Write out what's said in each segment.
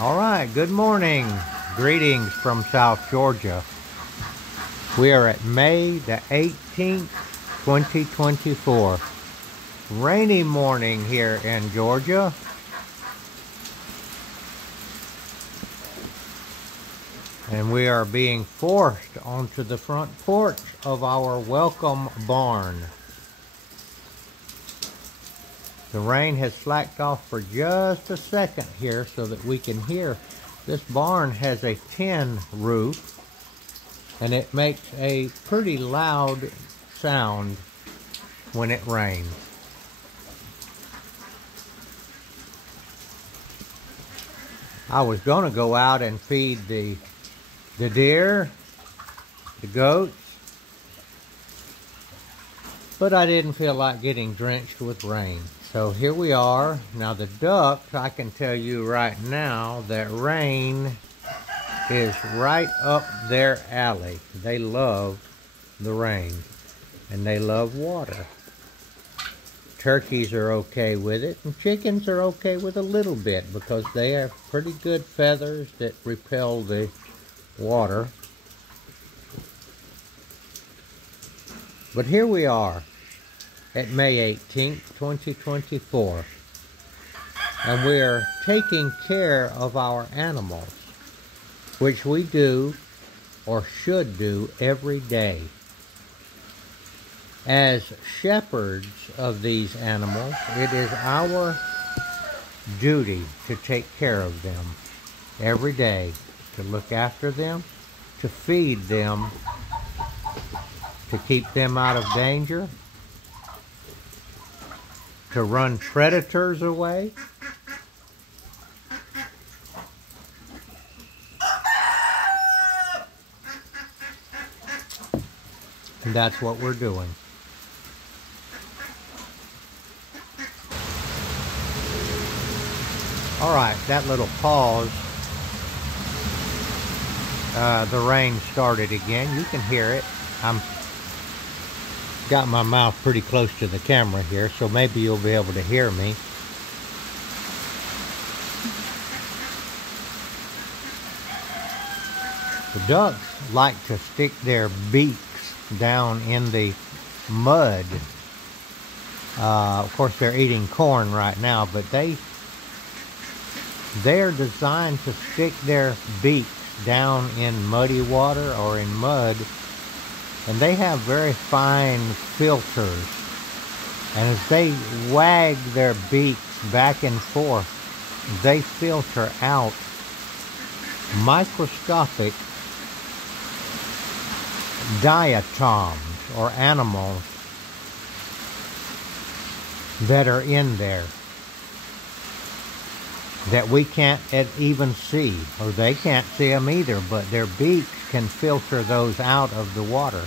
All right, good morning. Greetings from South Georgia. We are at May the 18th, 2024. Rainy morning here in Georgia. And we are being forced onto the front porch of our welcome barn. The rain has slacked off for just a second here so that we can hear. This barn has a tin roof and it makes a pretty loud sound when it rains. I was going to go out and feed the deer, the goats, but I didn't feel like getting drenched with rain. So here we are. Now the ducks, I can tell you right now that rain is right up their alley. They love the rain and they love water. Turkeys are okay with it, and chickens are okay with a little bit because they have pretty good feathers that repel the water. But here we are at May 18th, 2024, and we're taking care of our animals, which we do or should do every day. As shepherds of these animals, it is our duty to take care of them every day, to look after them, to feed them, to keep them out of danger, to run predators away. And that's what we're doing. All right, that little pause. The rain started again. You can hear it. I'm got my mouth pretty close to the camera here, so maybe you'll be able to hear me. The ducks like to stick their beaks down in the mud. Of course, they're eating corn right now, but they're designed to stick their beaks down in muddy water or in mud. And they have very fine filters. And as they wag their beaks back and forth, they filter out microscopic diatoms or animals that are in there that we can't even see, or they can't see them either, but their beaks can filter those out of the water,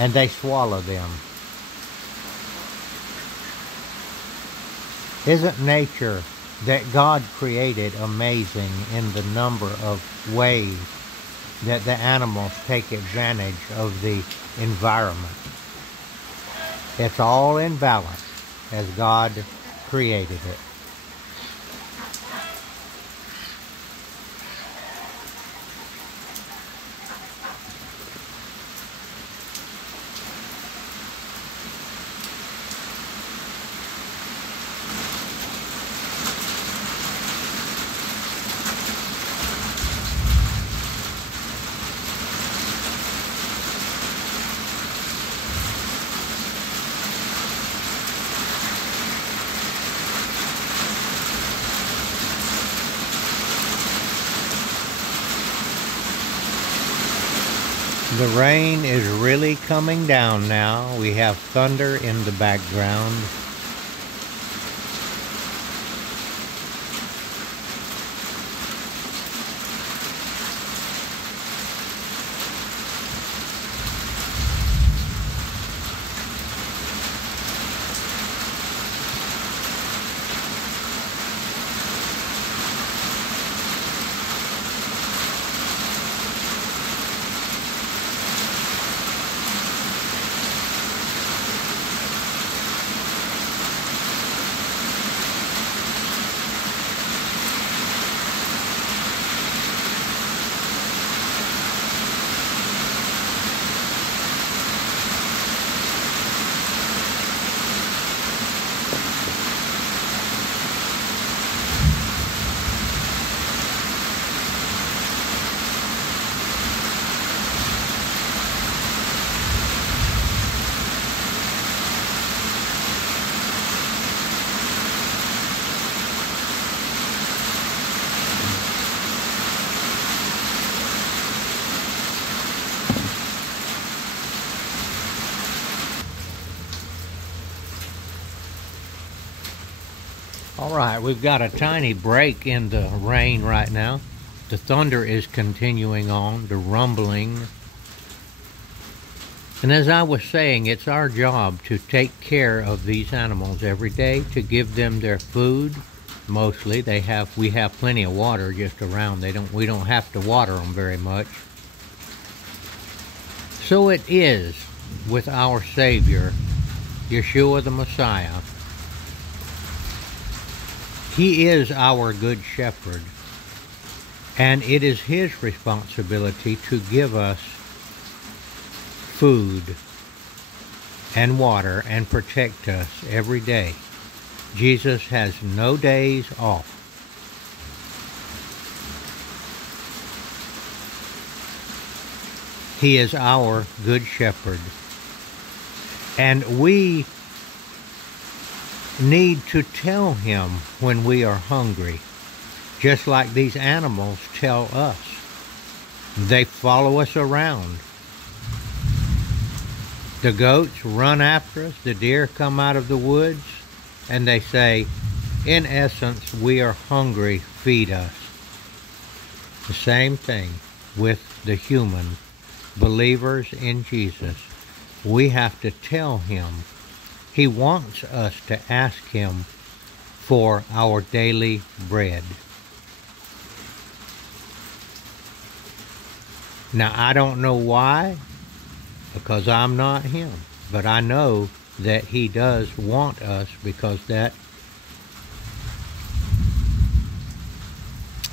and they swallow them. Isn't nature that God created amazing in the number of ways that the animals take advantage of the environment? It's all in balance as God created it. The rain is really coming down now. We have thunder in the background. All right, we've got a tiny break in the rain right now. The thunder is continuing on, the rumbling. And as I was saying, it's our job to take care of these animals every day, to give them their food. Mostly, we have plenty of water just around. We don't have to water them very much. So it is with our Savior, Yeshua the Messiah. He is our good shepherd, and it is his responsibility to give us food and water and protect us every day. Jesus has no days off. He is our good shepherd, and we need to tell him when we are hungry, just like these animals tell us. They follow us around. The goats run after us, the deer come out of the woods, and they say, in essence, we are hungry, feed us. The same thing with the human believers in Jesus. We have to tell him. He wants us to ask him for our daily bread. Now, I don't know why, because I'm not him, but I know that he does want us, because that,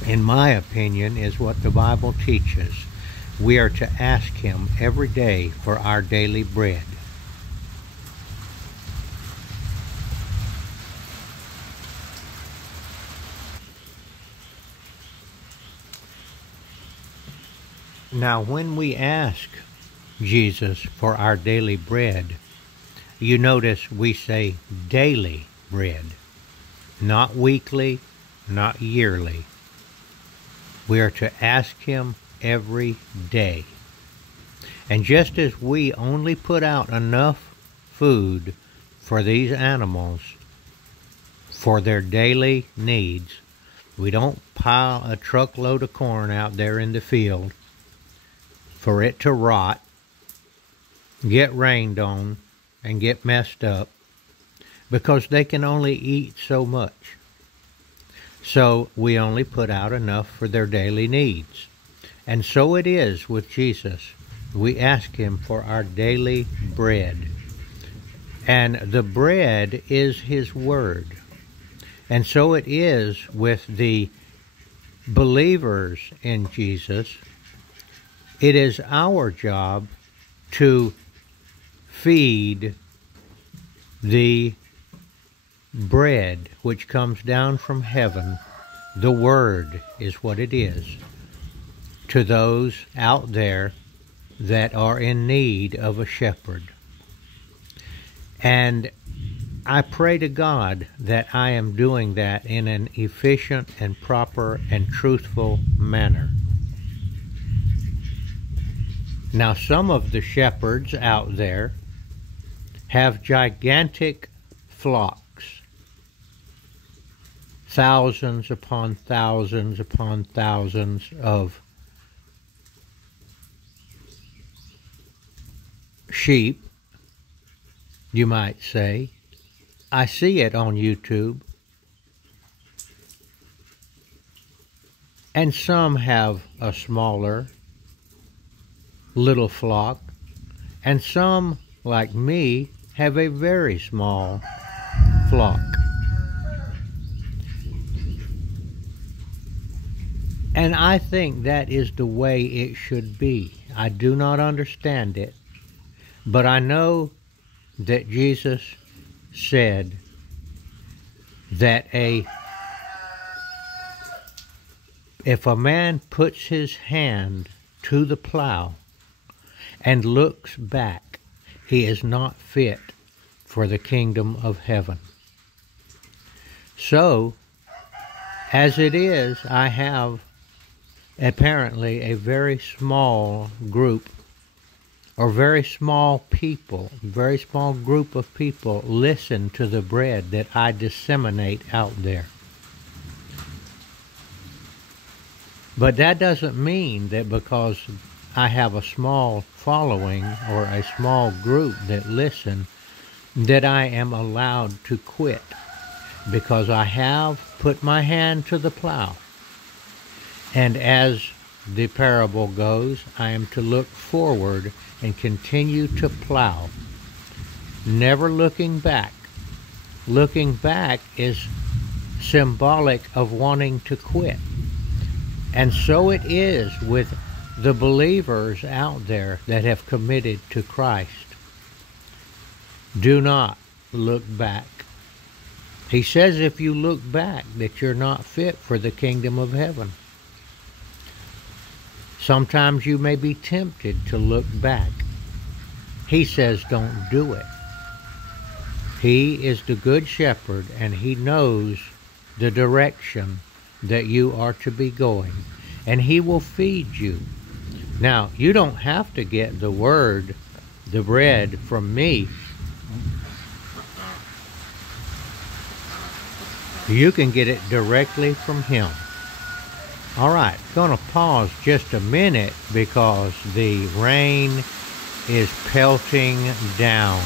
in my opinion, is what the Bible teaches. We are to ask him every day for our daily bread. Now, when we ask Jesus for our daily bread, you notice we say daily bread, not weekly, not yearly. We are to ask him every day. And just as we only put out enough food for these animals for their daily needs, we don't pile a truckload of corn out there in the field for it to rot, get rained on, and get messed up, because they can only eat so much. So we only put out enough for their daily needs. And so it is with Jesus. We ask him for our daily bread. And the bread is his word. And so it is with the believers in Jesus. It is our job to feed the bread which comes down from heaven. The word is what it is, to those out there that are in need of a shepherd. And I pray to God that I am doing that in an efficient and proper and truthful manner. Now, some of the shepherds out there have gigantic flocks, thousands upon thousands upon thousands of sheep, you might say. I see it on YouTube. And some have a smaller little flock, and some, like me, have a very small flock. And I think that is the way it should be. I do not understand it, but I know that Jesus said that if a man puts his hand to the plow and looks back, he is not fit for the kingdom of heaven. So, as it is, I have apparently a very small group or very small people, very small group of people listen to the bread that I disseminate out there. But that doesn't mean that because I have a small following or a small group that listen, that I am allowed to quit, because I have put my hand to the plow. And as the parable goes, I am to look forward and continue to plow, never looking back. Looking back is symbolic of wanting to quit. And so it is with the believers out there that have committed to Christ. Do not look back. He says if you look back that you're not fit for the kingdom of heaven. Sometimes you may be tempted to look back. He says don't do it. He is the good shepherd, and he knows the direction that you are to be going, and he will feed you. Now, you don't have to get the word, the bread, from me. You can get it directly from him. All right, going to pause just a minute because the rain is pelting down.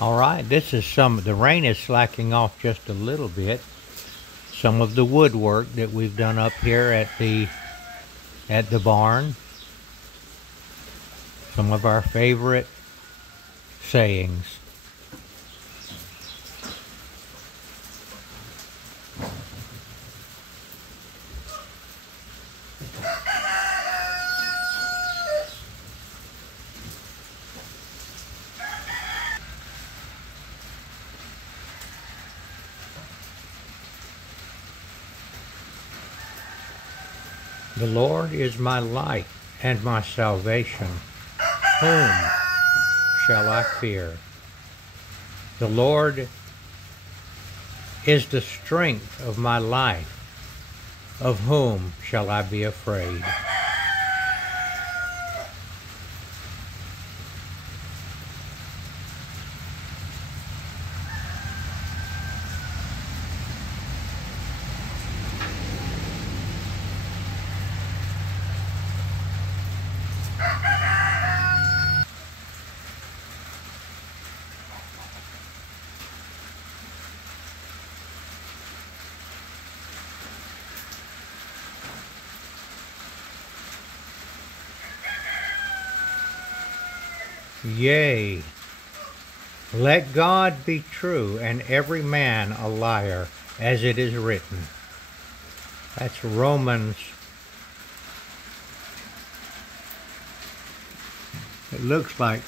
All right, this is the rain is slacking off just a little bit. Some of the woodwork that we've done up here at the barn. Some of our favorite sayings. The Lord is my light and my salvation. Whom shall I fear? The Lord is the strength of my life. Of whom shall I be afraid? Yea, let God be true and every man a liar, as it is written. That's Romans. It looks like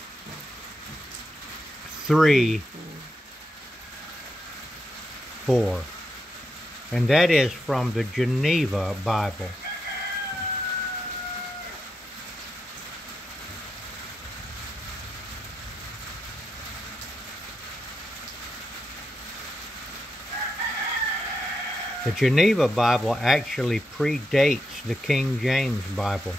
3:4. And that is from the Geneva Bible. The Geneva Bible actually predates the King James Bible.